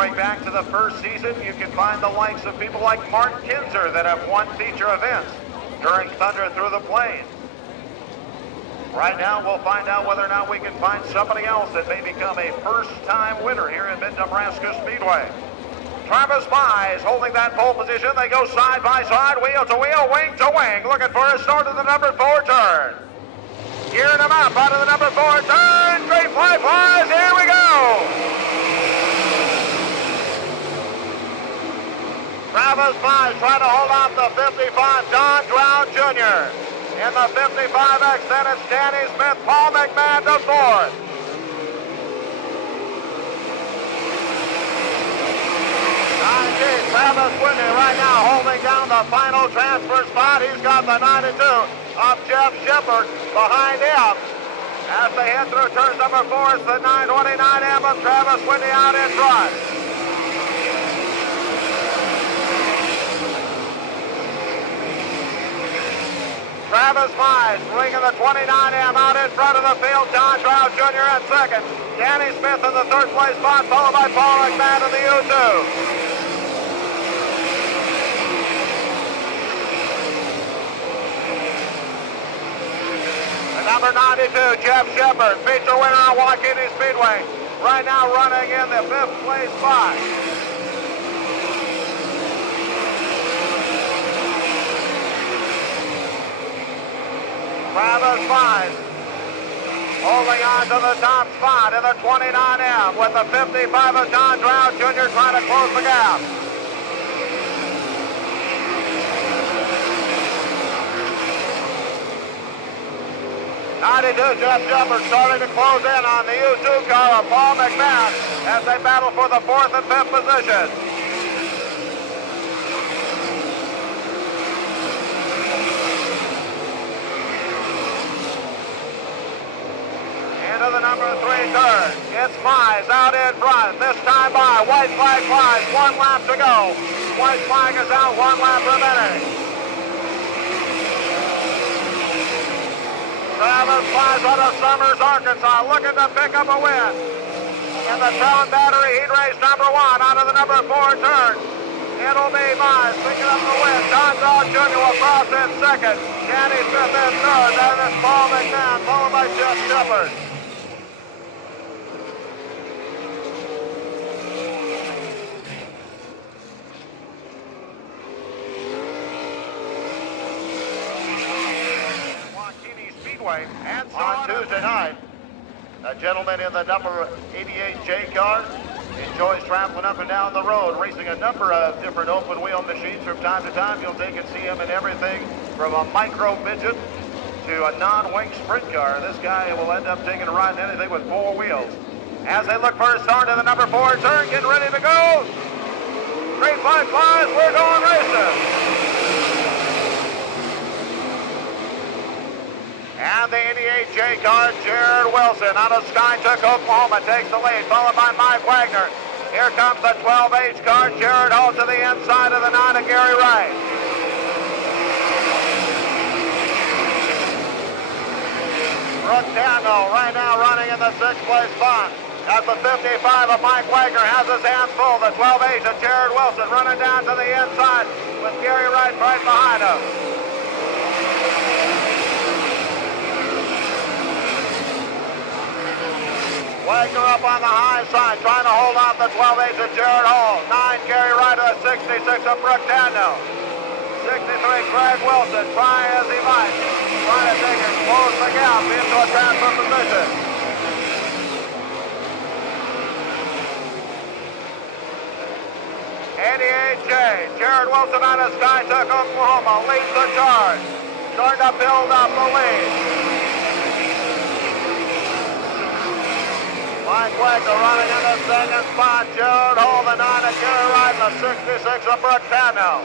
Going back to the first season, you can find the likes of people like Mark Kinzer that have won feature events during Thunder Through the Plains. Right now, we'll find out whether or not we can find somebody else that may become a first-time winner here in Mid-Nebraska Speedway. Travis Mize holding that pole position. They go side by side, wheel to wheel, wing to wing, looking for a start of the number 4 turn. Gearing them up out of the number 4 turn. Great fly flies. Here we go. Travis Mize trying to hold off the 55 Don Drown Jr. In the 55X, then it's Danny Smith, Paul McMahon to 4th. Travis Whitney right now holding down the final transfer spot. He's got the 92 of Jeff Shepard behind him. As they head through turns number 4, it's the 929M of Travis Whitney out in front. Travis Mize bringing the 29M out in front of the field. John Trout Jr. at second. Danny Smith in the third place spot, followed by Paul McMahon in the U2. Number 92, Jeff Shepard, feature winner on Waukene Speedway, right now running in the 5th place spot. Travis Mize holding on to the top spot in the 29M with the 55 of John Drown Jr. trying to close the gap. 92, Jeff Shepard starting to close in on the U2 car of Paul McMahon as they battle for the 4th and 5th position. Into the number 3 turn. It's Mize out in front. This time by white flag flies. 1 lap to go. White flag is out. 1 lap remaining. Travis Mize out of Summers, Arkansas, looking to pick up a win. In the Town Battery Heat Race number 1 out of the number 4 turn. It'll be Mize picking up the win. Don Drown Jr. will cross in second. Danny Smith in third. Then it's Paul McMahon, followed by Jeff Shepard. And on Tuesday night, a gentleman in the number 88J car enjoys traveling up and down the road, racing a number of different open wheel machines. From time to time, you'll take and see him in everything from a micro midget to a non-wing sprint car. This guy will end up taking a ride in anything with 4 wheels. As they look for a start in the number 4 turn, getting ready to go. Great flight flies, we're going racing. And the 88J car, Jared Wilson out of Skytook, Oklahoma, takes the lead, followed by Mike Wagner. Here comes the 12H car, Jared Hull to the inside of the 9 of Gary Wright. Brooke Daniel right now running in the 6th place spot. As the 55 of Mike Wagner has his hands full, the 12H of Jared Wilson running down to the inside with Gary Wright right behind him. Wagner up on the high side, trying to hold off the 12H of Jared Hall. 9, Gary Wright to the 66 of Brooke Daniel. 63, Greg Wilson, try as he might. Trying to take and close the gap into a transfer position. Jared Wilson out of Skytook, Oklahoma, leads the charge. Starting to build up the lead. Mike Wagner running in the 2nd spot. Jared Hull, the 9 of Gary Wright, the 66 of Brooke Daniel.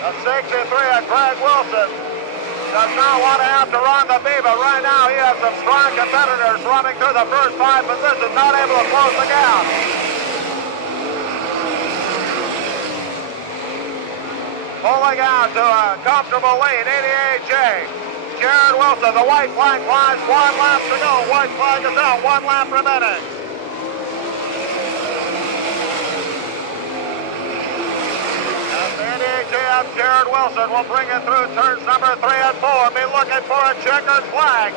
The 63 of Greg Wilson does not want to have to run the B, but right now he has some strong competitors running through the first 5 positions, not able to close the gap. Pulling out to a comfortable lead, 88J. Jared Wilson, the white flag flies, 1 lap to go. White flag is out, 1 lap remaining. And 88J up, Jared Wilson will bring it through turns number 3 and 4. Be looking for a checkered flag.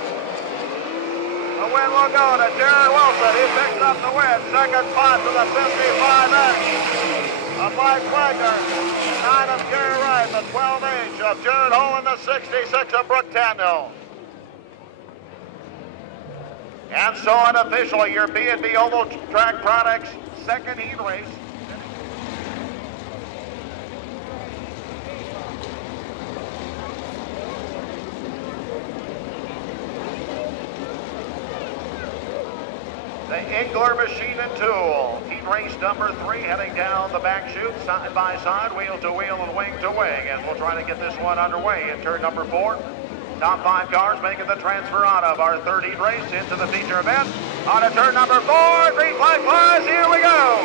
The win will go to Jared Wilson. He picks up the win. Second spot to the 55X. A Mike Wagner, 9 of Gary Wright, the 12H of Jared Hull, and the 66 of Brooke Tandell. And so unofficially, your B&B Oval Track Products second heat race. The Engler Machine and Tool. Heat race number 3 heading down the back chute, side by side, wheel to wheel and wing to wing. And we'll try to get this one underway in turn number 4. Top 5 cars making the transfer out of our third heat race into the feature event. On to turn number 4, green flag flies, here we go.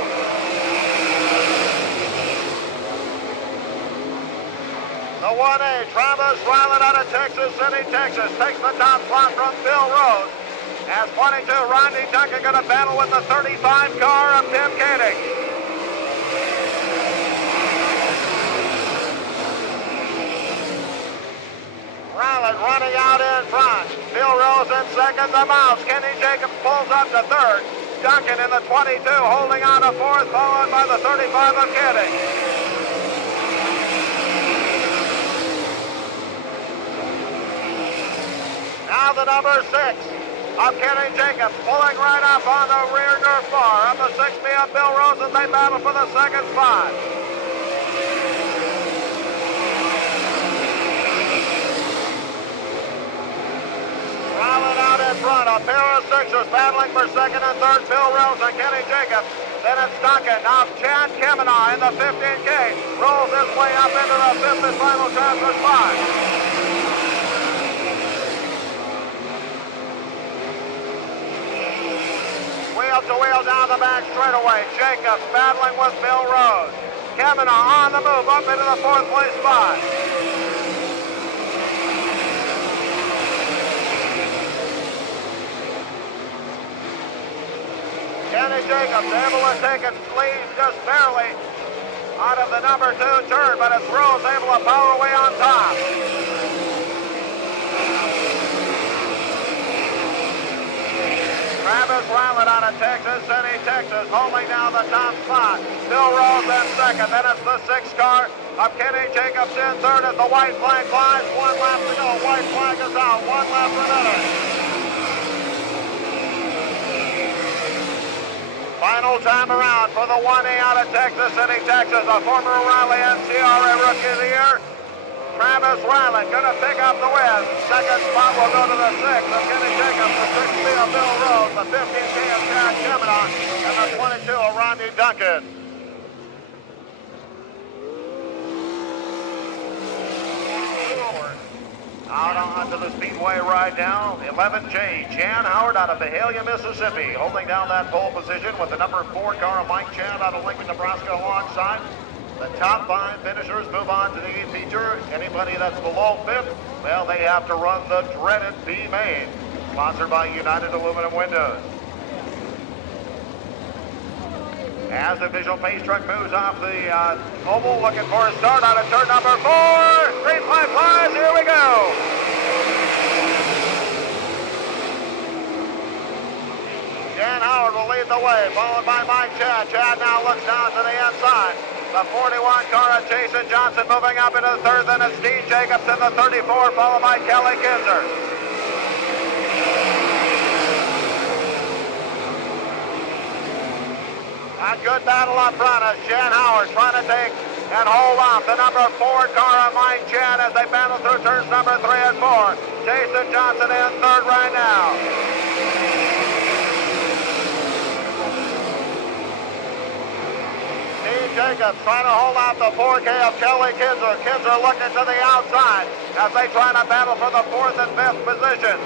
The 1A, Travis Ryland out of Texas City, Texas, takes the top spot from Bill Rose. As 22, Rodney Duncan going to battle with the 35 car of Tim Koenig. Ryland running out in front. Bill Rose in second, the Mouse. Kenny Jacobs pulls up to third. Duncan in the 22, holding on to fourth, followed by the 35 of Koenig. Now the number 6. Of Kenny Jacobs, pulling right up on the rear dirt bar. Up the 6B of Bill Rose as they battle for the second spot. Ryland out in front, a pair of sixers battling for second and third, Bill Rose and Kenny Jacobs. Then it's Duncan. Now Chad Kemena in the 15K rolls his way up into the 5th and final transfer spot. Wheel to wheel down the back straightaway. Jacobs battling with Bill Rose. Kemena on the move up into the 4th place spot. Kenny Jacobs able to take its lead just barely out of the number 2 turn, but it's Rose able to power away on top. Travis Ryland out of Texas City, Texas, holding down the top spot. Bill Rose in second. Then it's the 6 car of Kenny Jacobs in third as the white flag flies. 1 lap to go. White flag is out. 1 lap remaining. Final time around for the 1A out of Texas City, Texas, a former Raleigh NCRA Rookie of the Year. Travis Ryland going to pick up the win. Second spot will go to the 6th of Kenny Jacobs, the 6th of Bill Rose, the 15K of Chad Kemena, and the 22 of Rodney Duncan. Out onto the Speedway right now, 11J, Jan Howard out of Mahalia, Mississippi, holding down that pole position with the number 4 car of Mike Chad out of Lincoln, Nebraska alongside. The top 5 finishers move on to the heat feature. Anybody that's below 5th, well, they have to run the dreaded B main, sponsored by United Aluminum Windows. As the visual pace truck moves off the oval, looking for a start out of turn number 4. Green flag flies, here we go. Jan Howard will lead the way, followed by Mike Chad. Chad now looks down to the inside. The 41 car of Jason Johnson moving up into the 3rd, then it's Dean Jacobs in the 34, followed by Kelly Kinzer. A good battle up front as Jan Howard trying to take and hold off the number 4 car of Mike Chan as they battle through turns number 3 and 4. Jason Johnson in 3rd right now. Jacobs trying to hold out the 4K of Kelly Kinzer. Kinzer looking to the outside as they try to battle for the 4th and 5th position.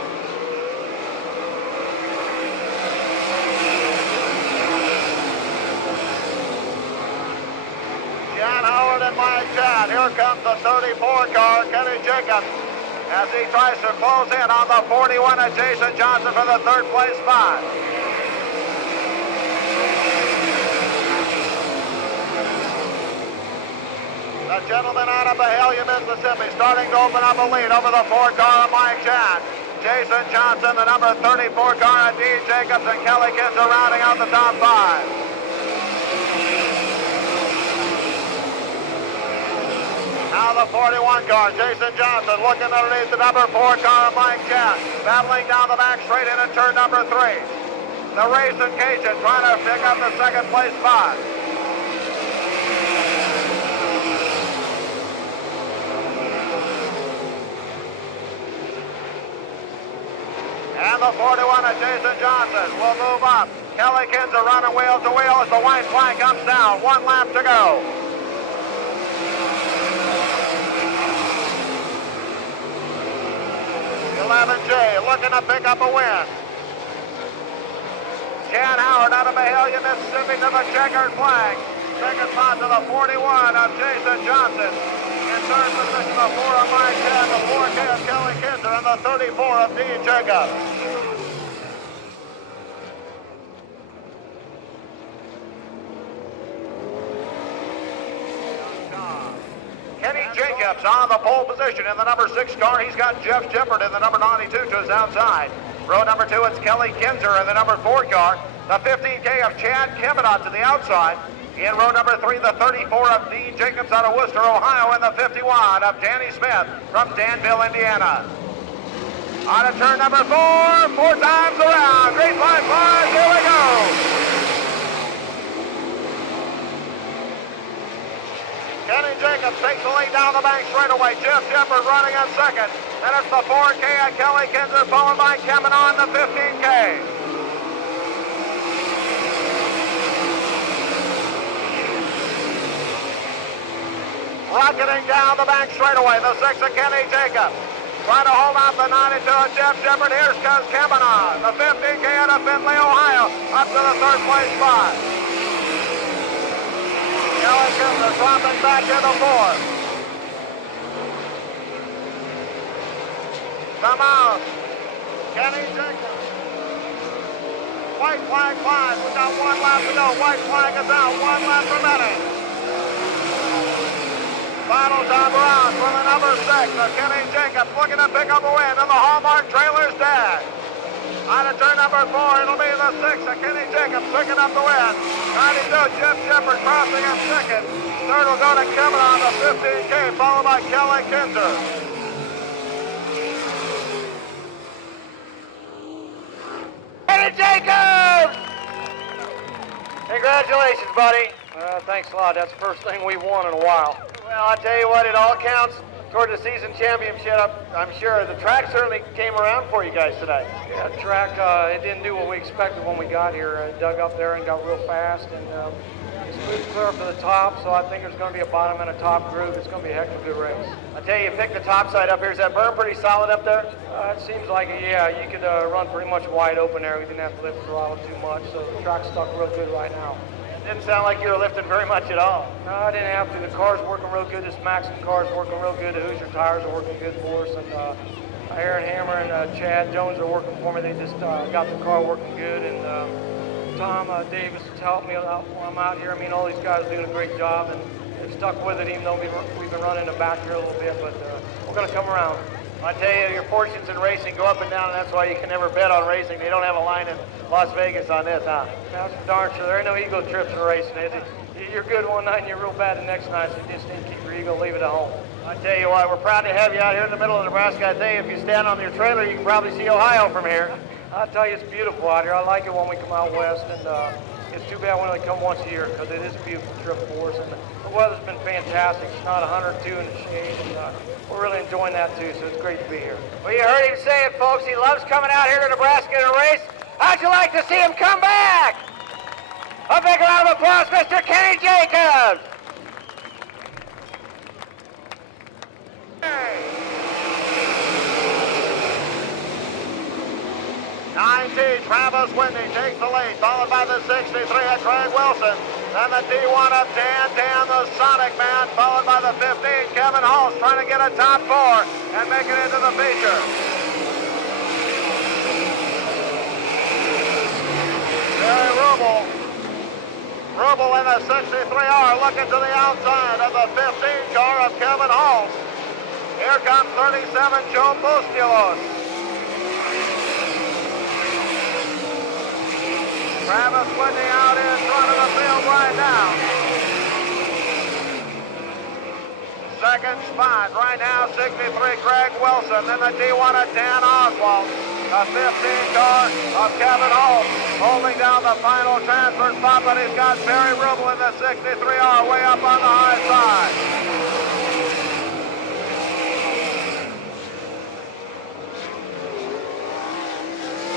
Jan Howard and Mike Chad And here comes the 34 car, Kenny Jacobs, as he tries to close in on the 41 of Jason Johnson for the third place spot. The gentleman out of Mahalia, Mississippi, starting to open up a lead over the 4 car of Mike Chan. Jason Johnson, the number 34 car, and Dean Jacobs and Kelly Kinzer rounding out the top 5. Now the 41 car, Jason Johnson, looking underneath the number 4 car of Mike Chan, battling down the back straight into turn number 3. The Racing Cajun trying to pick up the second place spot. And the 41 of Jason Johnson will move up. Kelly Kinzer running wheel to wheel as the white flag comes down. 1 lap to go. J looking to pick up a win. Chad Howard out of Mahalia, Mississippi to the checkered flag. Second spot to the 41 of Jason Johnson. In third position, the 4 of Mike Chad, the 4K of Kelly Kinzer, and the 34 of Dean Jacobs. Kenny Jacobs on the pole position in the number 6 car. He's got Jeff Shepard in the number 92 to his outside. Row number 2, it's Kelly Kinzer in the number 4 car. The 15K of Chad Kemenot to the outside. In row number 3, the 34 of Dean Jacobs out of Worcester, Ohio, and the 51 of Danny Smith from Danville, Indiana. On to turn number 4, 4 times around. Green flag flies, here we go. Kenny Jacobs takes the lead down the bank straightaway. Jeff Shepard running in second. Then it's the 4K of Kelly Kinzer, followed by Kemenot in the 15K. Rocketing down the bank straightaway, the 6 of Kenny Jacobs. Trying to hold out the 92 of Jeff Shepard. Here comes Kemenot. The 15K out of Findlay, Ohio, up to the third place spot. Kelly Kinzer dropping back to the 4th. Come out. Kenny Jacobs. White flag flies. We've got 1 lap to go. White flag is out. 1 lap remaining. Final time around for the number 6 of Kenny Jacobs, looking to pick up a win in the Hallmark Trailers Dash. On to turn number 4, it'll be the 6 of Kenny Jacobs picking up the win. 92, Jeff Shepard crossing in second. Third will go to Kevin on the 15K, followed by Kelly Kinzer. Kenny Jacobs! Congratulations, buddy. Thanks a lot. That's the first thing we've won in a while. Well, I'll tell you what, it all counts toward the season championship. I'm sure the track certainly came around for you guys today. Yeah, the track, it didn't do what we expected when we got here. It dug up there and got real fast, and it's moved clear up to the top, so I think there's going to be a bottom and a top groove. It's going to be a heck of a good race. I tell you picked the top side up here. Is that berm pretty solid up there? It seems like it, yeah. You could run pretty much wide open there. We didn't have to lift the throttle too much, so the track's stuck real good right now. Didn't sound like you were lifting very much at all. No, I didn't have to. The car's working real good. This Maxim car's working real good. The Hoosier tires are working good for us. And Aaron Hammer and Chad Jones are working for me. They just got the car working good. And Tom Davis has helped me while I'm out here. I mean, all these guys are doing a great job. And they've stuck with it, even though we've been running the back here a little bit. But we're going to come around. I tell you, your fortunes in racing go up and down, and that's why you can never bet on racing. They don't have a line in Las Vegas on this, huh? That's for darn sure. There ain't no ego trips in racing. You're good one night and you're real bad the next night, so you just need to keep your ego, leave it at home. I tell you what, we're proud to have you out here in the middle of Nebraska. I tell you, if you stand on your trailer, you can probably see Ohio from here. I tell you, it's beautiful out here. I like it when we come out west, and it's too bad we only come once a year because it is a beautiful trip for us. And the weather's been fantastic. It's not 102 in the shade, and we're really enjoying that too, so it's great to be here. Well, you heard him say it, folks. He loves coming out here to Nebraska in a race. How'd you like to see him come back? A big round of applause, Mr. Kenny Jacobs. 9T, Travis Whitney takes the lead, followed by the 63 at Craig Wilson. Then the D1 of Dan the Sonic Man, followed by the 15, Kevin Halls, trying to get a top 4 and make it into the feature. Barry Rubel in the 63R looking to the outside of the 15 car of Kevin Halls. Here comes 37, Joe Bustilos. Travis Whitney out in front of the field right now. Second spot right now, 63 Greg Wilson. Then the D1 of Dan Oswald. The 15 car of Kevin Holt holding down the final transfer spot, but he's got Barry Rubel in the 63R way up on the high side.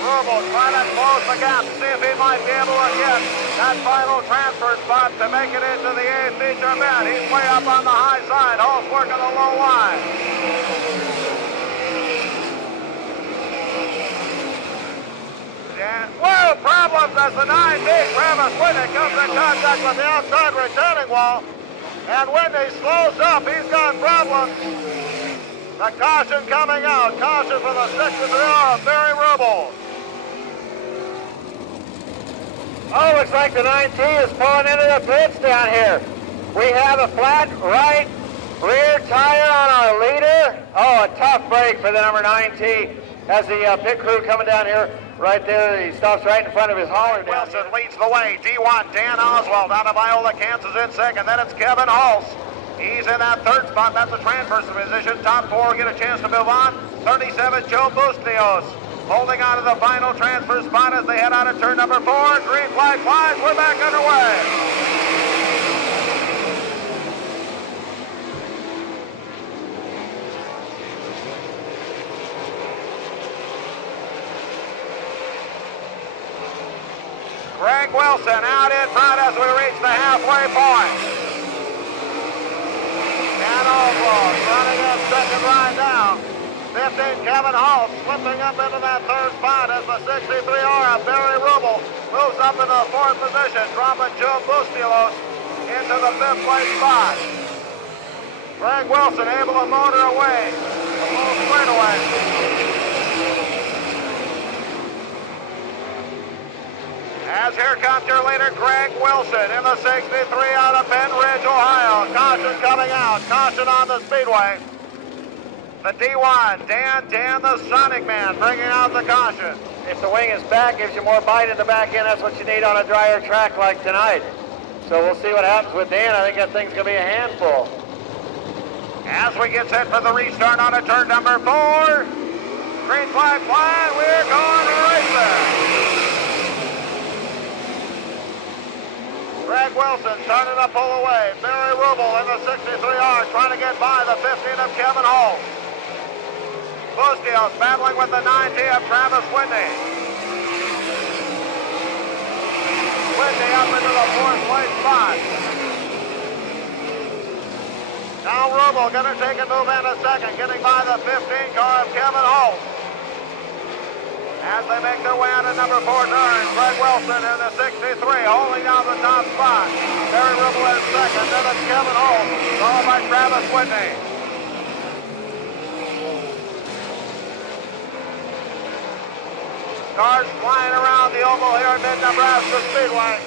Rubel trying to close the gap, see if he might be able to get that final transfer spot to make it into the A feature event. He's way up on the high side. Holt's working the low line. Whoa, problems as the 9D Travis Whitney comes in contact with the outside retaining wall. And Whitney slows up. He's got problems. The caution coming out. Caution for the 63R of Barry Rubel. Oh, looks like the 9T is pulling into the pits down here. We have a flat right rear tire on our leader. Oh, a tough break for the number 9T as the pit crew coming down here. Right there, he stops right in front of his hauler. Wilson leads the way. D1, Dan Oswald out of Iola, Kansas in second. Then it's Kevin Hulse. He's in that third spot. That's the transfer position. Top 4 get a chance to move on. 37, Joe Bustios. Holding on to the final transfer spot as they head out of turn number 4. Green flag flies. We're back underway. Greg Wilson out in front as we reach the halfway point. Dan Oswald running up second right now. 15, Kevin Hall slipping up into that third spot as the 63R of Barry Rubel moves up into the fourth position, dropping Joe Bustilos into the fifth place spot. Greg Wilson able to motor away the full straightaway. As here comes your leader, Greg Wilson in the 63 out of Ben Ridge, Ohio. Caution coming out. Caution on the Speedway. The D1, Dan the Sonic Man, bringing out the caution. If the wing is back, gives you more bite in the back end. That's what you need on a drier track like tonight. So we'll see what happens with Dan. I think that thing's going to be a handful. As we get set for the restart on a turn number 4. Green flag flying. We're going racing. Greg Wilson starting to pull away. Barry Rubel in the 63R trying to get by the 15 of Kevin Hall. Bustios battling with the 9T of Travis Whitney. Whitney up into the fourth place spot. Now Rubel going to take a move in a second, getting by the 15 car of Kevin Hall. As they make their way out of number 4 turn, Greg Wilson in the 63, holding down the top spot. Barry Rubel in second, then it's Kevin Holt, followed by Travis Whitney. Cars flying around the oval here at Mid-Nebraska Speedway.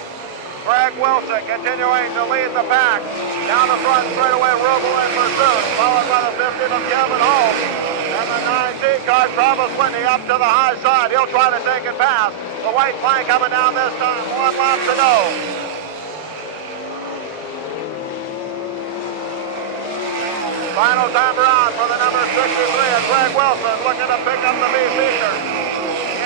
Greg Wilson continuing to lead the pack. Down the front straightaway, Rubel in pursuit, followed by the 15 of Kevin Holt. And the 9T car, Travis Whitney, up to the high side. He'll try to take it past. The white flag coming down this time. 1 lap to go. Final time around for the number 63 of Greg Wilson, looking to pick up the B feature.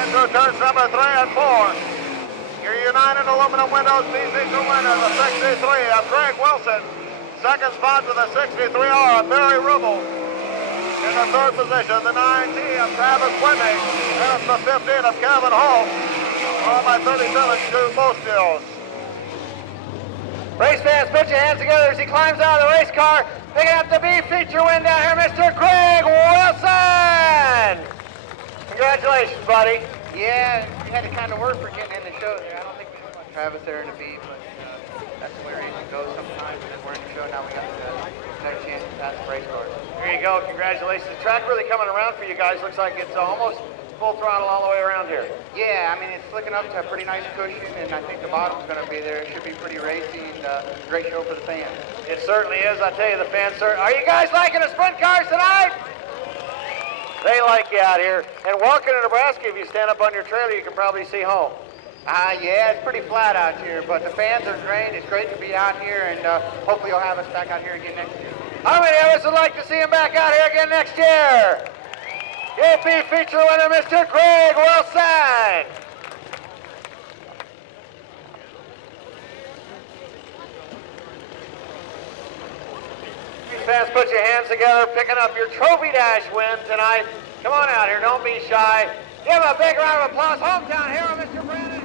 Into turns number 3 and 4. Your United Aluminum Windows B feature winner, the 63 of Greg Wilson. Second spot to the 63R of Barry Rubel. In the third position, the 9T of Travis Whitney. And it's the 15 of Kevin Hall. Followed by 37, Joe Bustios. Race fans, put your hands together as he climbs out of the race car. Picking up the B feature win down here, Mr. Greg Wilson. Congratulations, buddy. Yeah, we had to kind of work for getting in the show there. I don't think we did much Travis there in the beat, but that's the way racing goes sometimes. And we're in the show now. We got another chance to pass the race cars. There you go. Congratulations. The track really coming around for you guys. Looks like it's almost full throttle all the way around here. Yeah, I mean, it's slicking up to a pretty nice cushion, and I think the bottom's going to be there. It should be pretty racy and great show for the fans. It certainly is. I tell you, the fans, sir. Are you guys liking the sprint cars tonight? They like you out here. And welcome to Nebraska. If you stand up on your trailer, you can probably see home. Yeah, it's pretty flat out here, but the fans are great. It's great to be out here, and hopefully you'll have us back out here again next year. How many of us would like to see him back out here again next year? UP feature winner, Mr. Craig Wilson. Fans, put your hands together, picking up your Trophy Dash win tonight. Come on out here, don't be shy. Give him a big round of applause. Hometown hero, Mr. Brandon.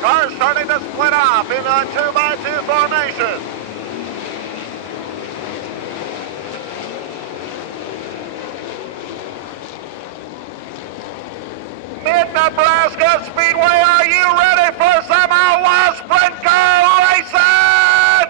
Cars starting to split off in a 2x2 formation. Mid-Nebraska Speedway, are you ready for some outlaw sprint car racing?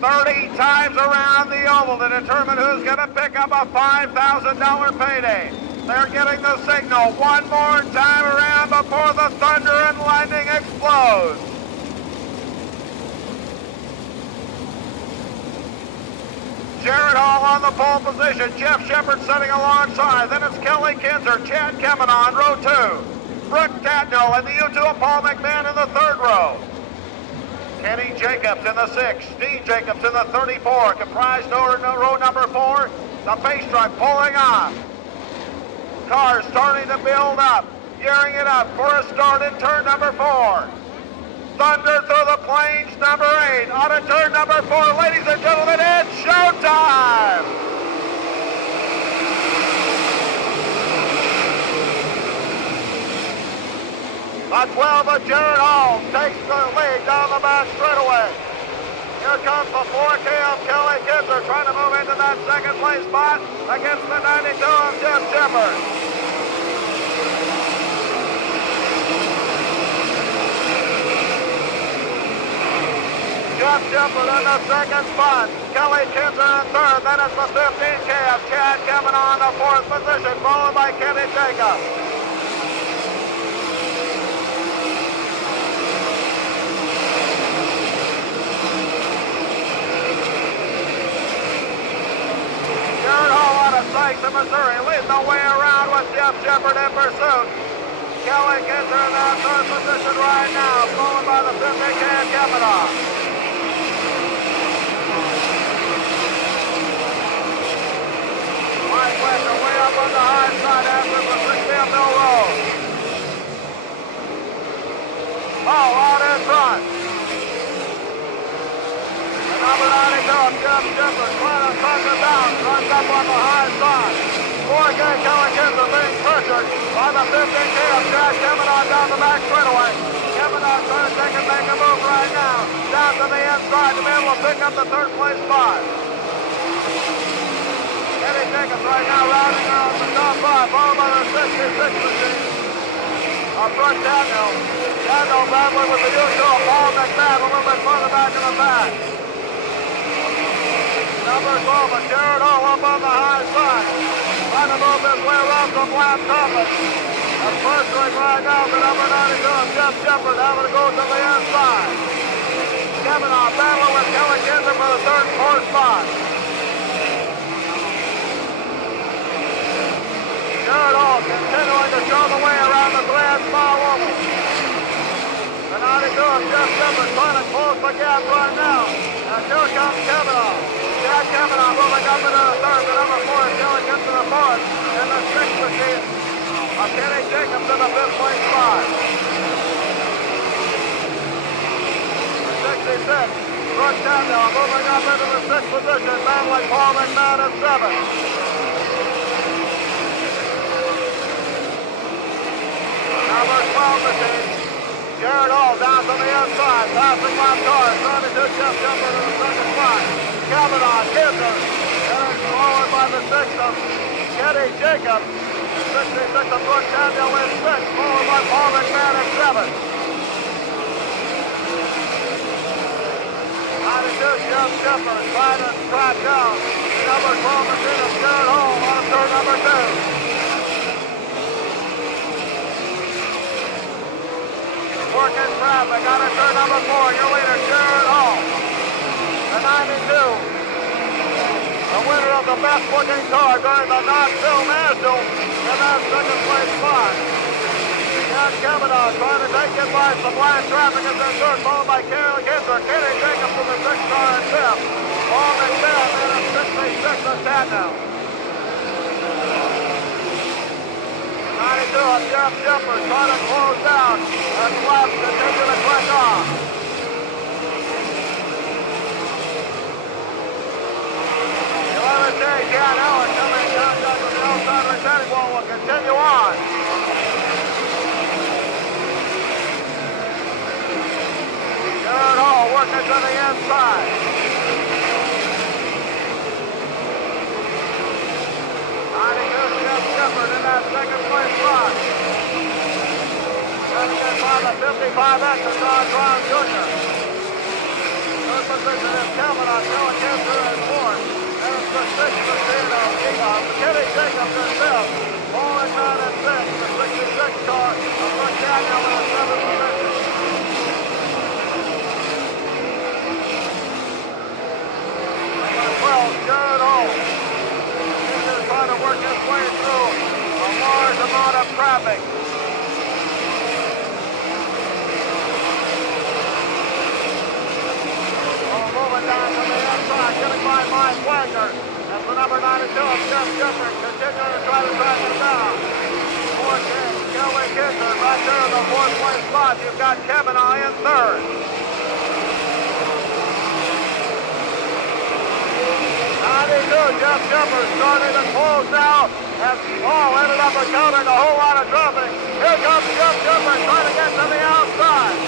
30 times around the oval to determine who's going to pick up a $5,000 payday. They're getting the signal one more time around before the thunder and lightning explodes. Jared Hall on the pole position. Jeff Shepard sitting alongside. Then it's Kelly Kinzer, Chad Kavanaugh in row 2. Brooke Tatnell and the U2 of Paul McMahon in the 3rd row. Kenny Jacobs in the 6th. Steve Jacobs in the 34. Comprised row number 4. The pace truck pulling off. Cars starting to build up. Gearing it up for a start in turn number 4. Thunder through the plains, number 8. On to turn number 4, ladies and gentlemen, it's showtime! The 12 of Jared Hall takes the lead down the back straightaway. Here comes the 4K of Kelly Kinzer trying to move into that second place spot against the 92 of Jeff Shepard. Jeff Shepard in the second spot. Kelly Kinzer in 3rd. Then it's the 15K of Chad Kavanaugh in the 4th position, followed by Kenny Jacobs. Jared Hall out of Sykes in Missouri, leading the way around with Jeff Shepard in pursuit. Kelly Kinzer in that 3rd position right now, followed by the 15K of Kavanaugh. Mike Wester way up on the high side after the 6 Mill Road. Oh, out in front. The number 92, Jeff Shepard, trying to touch it down, runs up on the high side. 4K Kelly Kinzer being pressured by the 15K of Chad Kavanaugh down the back straightaway. Kavanaugh trying to make a move right now, down to the inside to be able to pick up the 3rd place spot. Kenny Jacobs right now rounding out the top 5, followed by the 66 machine of Brooke Tatnell. Tatnell battling with the U2 of Paul McMahon a little bit further back in the back. Number 12 of Jared Hall up on the high side. Trying to move his way around some lap topic. And pressuring right now the number 92 of Jeff Shepard having to go to the inside. Kavanaugh battling with Kelly Kinzer for the 3rd and 4th spot. Jared Hall continuing to show the way around the grand small oval. The 92 of Jeff Shepard trying to close the gap right now. And here comes Kavanaugh. Chad Kavanaugh moving up into the 3rd. The number 4 is Kelly Kinzer the 4th. And the 6th machine of Kenny Jacobs in the 5th place spot. The 66, Brooke Tatnell moving up into the 6th position, battling Paul McMahon at 7th. number 12 machine. Jared Hall down to the inside. Passing lap car. Trying to do Jeff Jumper to the second spot. Kavanaugh, Kinzer. And it's followed by the sixth of Kenny Jacob. 66 of Brooke Daniel in sixth. Followed by Paul McMahon in seventh. 92 Jeff Jumper trying to track down number 12 machine of Jared Hall on turn number 2. Working traffic out of turn number 4. Your leader, Jared Hall. The 92. The winner of the best looking car during the Knoxville National in that second place spot. Jan Kavanaugh trying to take it by some line traffic as they're third, followed by Carol Kinzer. Kenny Jacobs from the 6th car in 5th. Paul McMahon in a 66 of Tatnall. 92 of Jeff Jumper trying to close down and left to take it a quick off. 11 day Jan Allen coming down to the outside retaining wall will continue on. Jared Hall working to the inside. 92 Jeff Jumper in that second place spot. Trying to get by the 55X of Don Brown Jr. Third position is Kavanaugh, Joe Kinzer in fourth. And it's the 6th machine of Kenny Jacobs in 5th. Paul McMahon in 6th. The 66 car of Brooke Daniel in the 7th position. Number 12, Jared Hall. He's trying to work his way through a large amount of traffic. Moving down to the inside, getting by Mike Wagner. That's the number 92 of Jeff Jumper, continuing to try to track him down. Fourth is Kelly Kinzer, right there in the 4th place spot. You've got Kavanaugh in 3rd. 92, Jeff Jumper starting to close now. As Paul ended up encountering a whole lot of traffic. Here comes Jeff Jumper trying to get to the outside.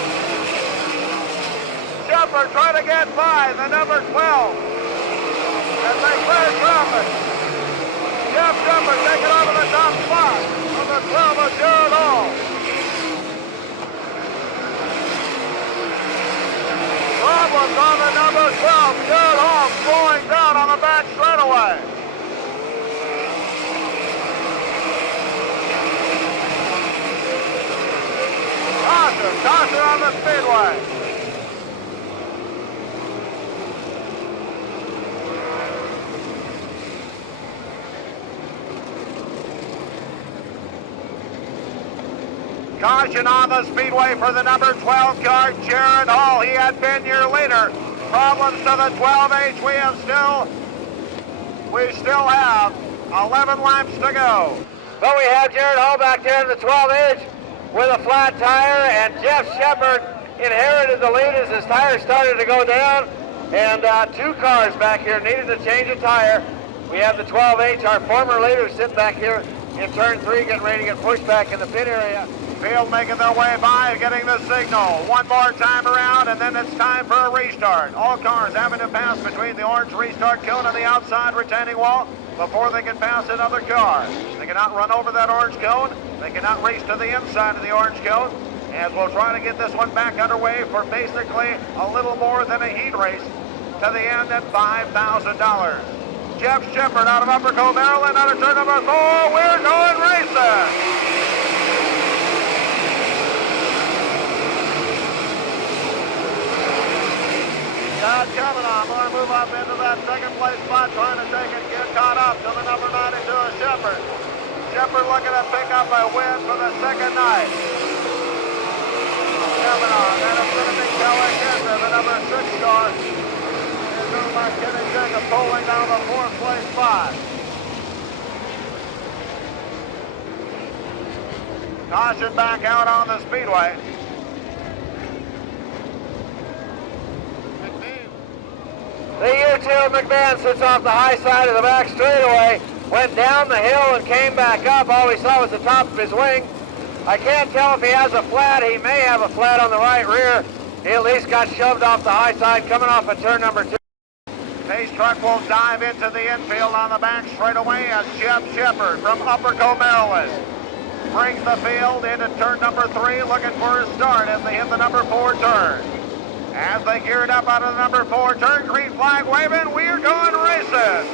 Jumper trying to get by the number 12 as they clear traffic. Jeff Jumper taking over the top spot on the 12 of Jared Hall. Problems on the number 12. Jared Hall slowing down on the back straightaway. Caution on the Speedway. Caution on the Speedway for the number 12 car, Jared Hall. He had been your leader. Problems to the 12H. We still have 11 laps to go. But we have Jared Hall back there in the 12H with a flat tire, and Jeff Shepard inherited the lead as his tire started to go down. And 2 cars back here needed to change a tire. We have the 12H, our former leader, sitting back here in turn 3, getting ready to get pushed back in the pit area. Field making their way by, getting the signal. One more time around, and then it's time for a restart. All cars having to pass between the orange restart cone and the outside retaining wall before they can pass another car. They cannot run over that orange cone. They cannot race to the inside of the orange cone. As we'll try to get this one back underway for basically a little more than a heat race to the end at $5,000. Jeff Shepard out of Upper Cove, Maryland, out of turn number 4. We're going racing. John Kavanaugh going to move up into that second place spot, trying to take it, get caught up to the number 92 of Shepard. Shepard looking to pick up a win for the second night. Kavanaugh, then it's going to be Kelly Kinzer, the number 6 car. And moved by Kenny Jacob, pulling down the 4th place spot. Caution back out on the Speedway. The U2 McMahon sits off the high side of the back straightaway, went down the hill and came back up. All we saw was the top of his wing. I can't tell if he has a flat. He may have a flat on the right rear. He at least got shoved off the high side coming off of turn number 2. Pace truck will dive into the infield on the back straightaway as Jeb Shepard from Upperco, Maryland brings the field into turn number 3, looking for a start as they hit the number 4 turn. As they geared up out of the number 4 turn, green flag waving, we're going racing.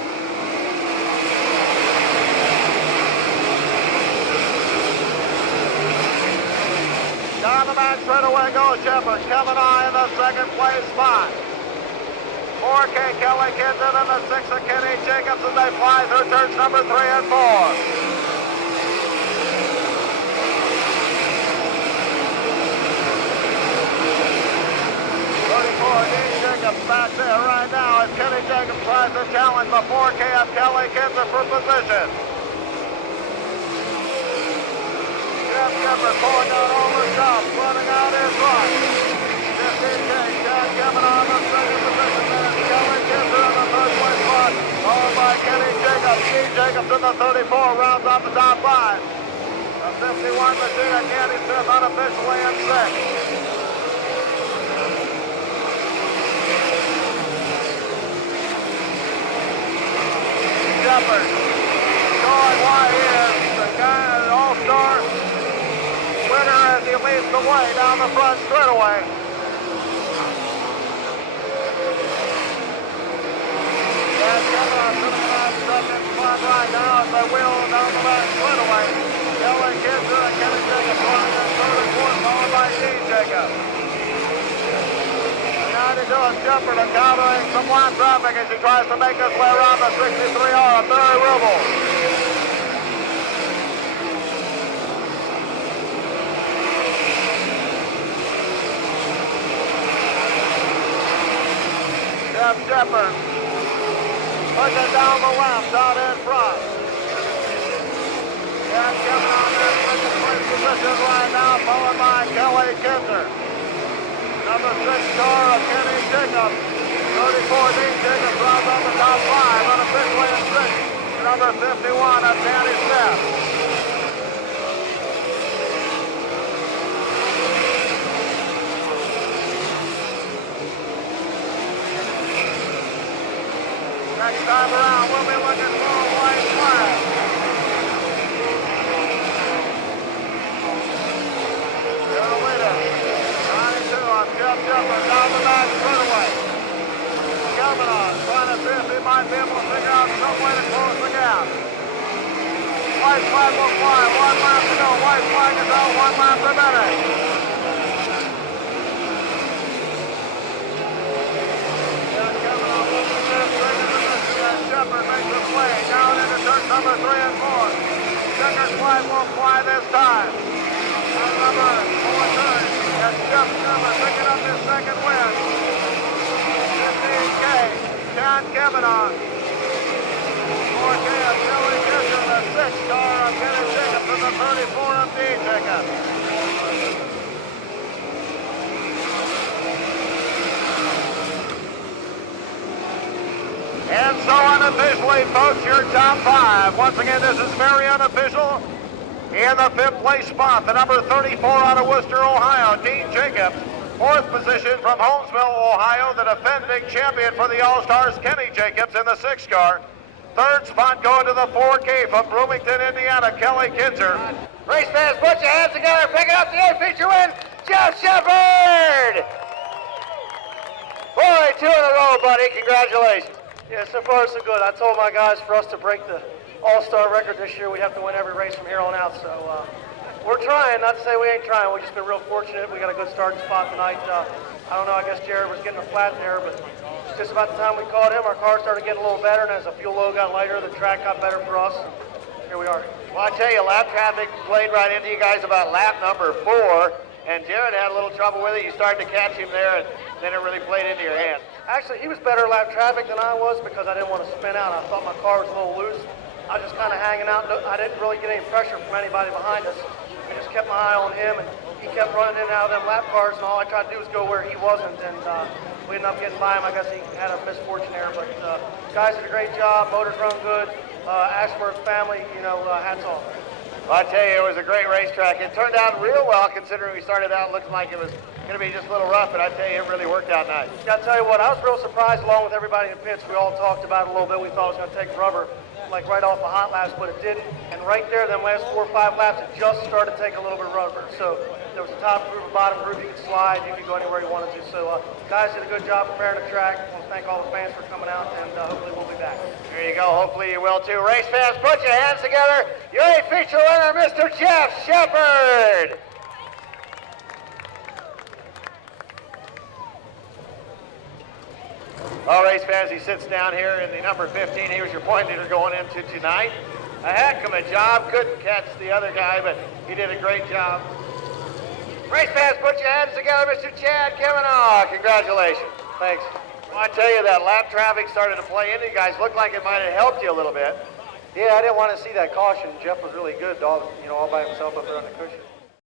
Down the back straightaway goes Shepard. Kevin I in the second place spot. 4K Kelly Kinson and the 6 of Kenny Jacobs as they fly through turns number 3 and 4. 34 Dean Jacobs back there right now as Kenny Jacobs tries to challenge the 4K of Kelly Kinson for position. Jeff Shepard pulling out all the shots, running out in front. 15K, Chad Kevin on the second position, then it's Kelly Kinson in the third place spot, followed by Kenny Jacobs. Dean Jacobs in the 34, rounds off the top 5. The 51 machine of Candy Smith unofficially in 6th. Shepard going wide in, the guy, an all-star winner as he leads the way down the front straightaway. That's coming on sitting in that second spot right now as they wheel down the back straightaway. Kelly Kinson and Kenny Jacobs running in third and fourth, followed by Dean Jacobs. Now to do is Shepard encountering some line traffic as he tries to make his way around the 63R of Barry Rubel. Jeff Shepard pushing down the left out in front. Jeff Kevin on their second place position right now, followed by Kelly Kinson. Number 6 car of Kenny Jacobs. 34 Dean Jacobs runs on the top 5, unofficially in 6th. Number 51 of Danny Smith. Next time around, we'll be looking for a white flag. You're the leader. 92 on Jeff Shepard down the back straightaway. Kavanaugh trying to see if he might be able to figure out some way to close the gap. White flag will fly. 1 lap to go. White flag is out. 1 lap remaining. Kavanaugh looking at second position as Shepard makes his way down into turn number 3 and 4. Checkered flag will fly this time. And number 4 turn. That's Jeff Shepard picking up his second win. 15K, Chad Kavanaugh. 4K of Kelly Kinson, the 6th car of Kenny Jacobs, and the 34 of Dean Jacobs. And so unofficially, folks, your top 5. Once again, this is very unofficial. In the 5th place spot, the number 34 out of Worcester, Ohio, Dean Jacobs. 4th position from Holmesville, Ohio, the defending champion for the All-Stars, Kenny Jacobs in the 6th car. 3rd spot going to the 4K from Bloomington, Indiana, Kelly Kinson. Race fans, put your hands together, picking up the A-feature win, Jeff Shepard! Boy, 2 in a row, buddy. Congratulations. Yeah, so far so good. I told my guys for us to break the All-Star record this year, we'd have to win every race from here on out. So we're trying, not to say we ain't trying. We've just been real fortunate. We got a good starting spot tonight. I don't know, I guess Jared was getting a flat there, but just about the time we caught him, our car started getting a little better, and as the fuel load got lighter, the track got better for us. Here we are. Well, I tell you, lap traffic played right into you guys about lap number 4, and Jared had a little trouble with it. You started to catch him there, and then it really played into your hands. Actually, he was better lap traffic than I was because I didn't want to spin out. I thought my car was a little loose. I was just kind of hanging out. I didn't really get any pressure from anybody behind us. I just kept my eye on him, and he kept running in and out of them lap cars, and all I tried to do was go where he wasn't, and we ended up getting by him. I guess he had a misfortune there, but guys did a great job. Motors run good. Ashford's family, hats off. Well, I tell you, it was a great racetrack. It turned out real well considering we started out looking like it was going to be just a little rough, but I tell you, it really worked out nice. Got to tell you what, I was real surprised along with everybody in the pits. We all talked about it a little bit. We thought it was going to take rubber like right off the hot laps, but it didn't. And right there, them last 4 or 5 laps, it just started to take a little bit of rubber. So there was a top groove, a bottom groove. You could slide. You could go anywhere you wanted to. So guys did a good job preparing the track. I want to thank all the fans for coming out, and hopefully we'll be back. There you go. Hopefully you will too. Race fans, put your hands together. Your feature winner, Mr. Jeff Shepard. Well, race fans, he sits down here in the number 15. He was your point leader going into tonight. A heck of a job. Couldn't catch the other guy, but he did a great job. Race fans, put your hands together, Mr. Chad Kavanaugh. Congratulations. Thanks. Well, I tell you, that lap traffic started to play into you guys. Looked like it might have helped you a little bit. Yeah, I didn't want to see that caution. Jeff was really good, all by himself up there on the cushion.